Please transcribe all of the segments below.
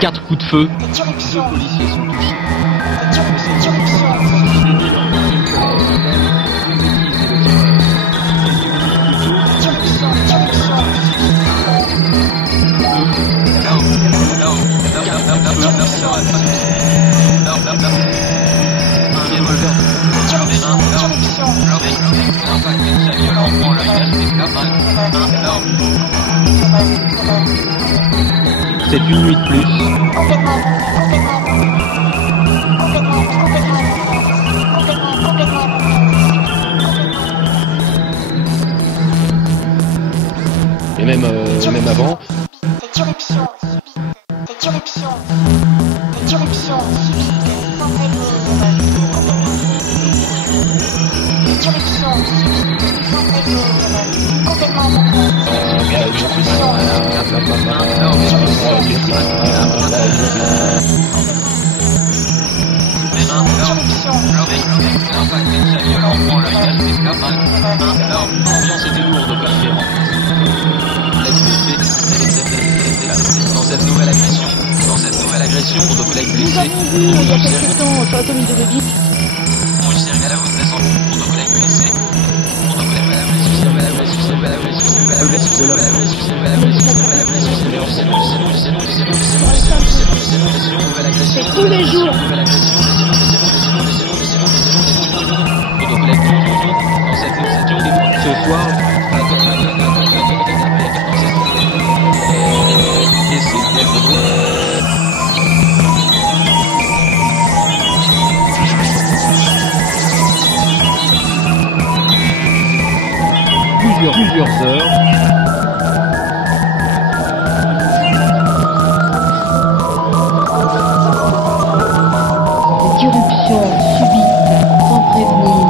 Quatre coups de feu. Deux policiers sont touchés. C'est une nuit de plus. Et même avant. Cette irruption subite, sans L'ambiance était lourde au préférant. Dans cette nouvelle agression, nos collègues blessés. Nous avons vu il y a quelques temps sur la commune de Lévis. C'est tous les jours. Ce soir, plusieurs heures. Cette irruption subite, sans prévenir.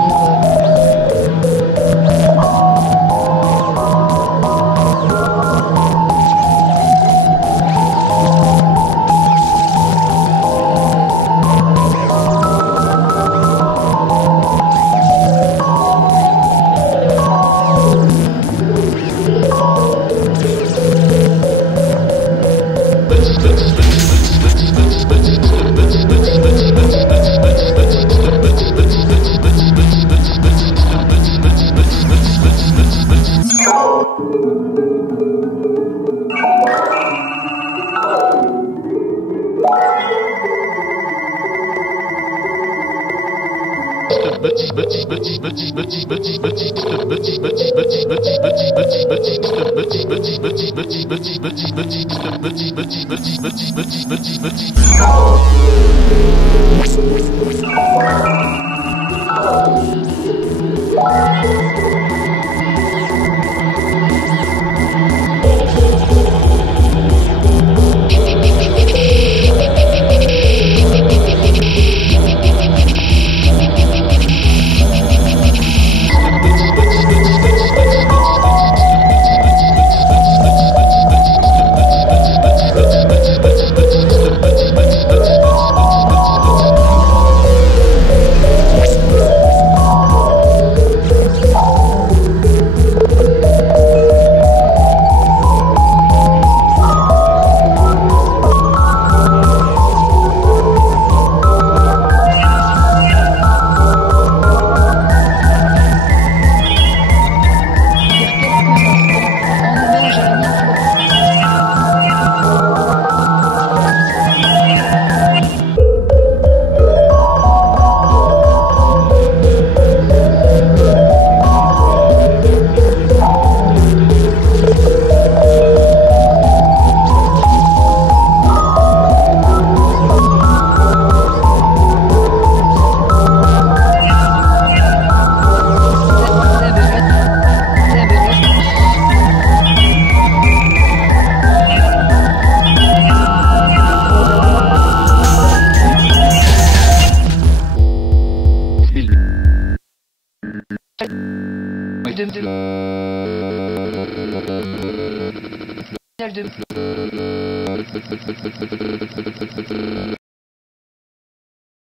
De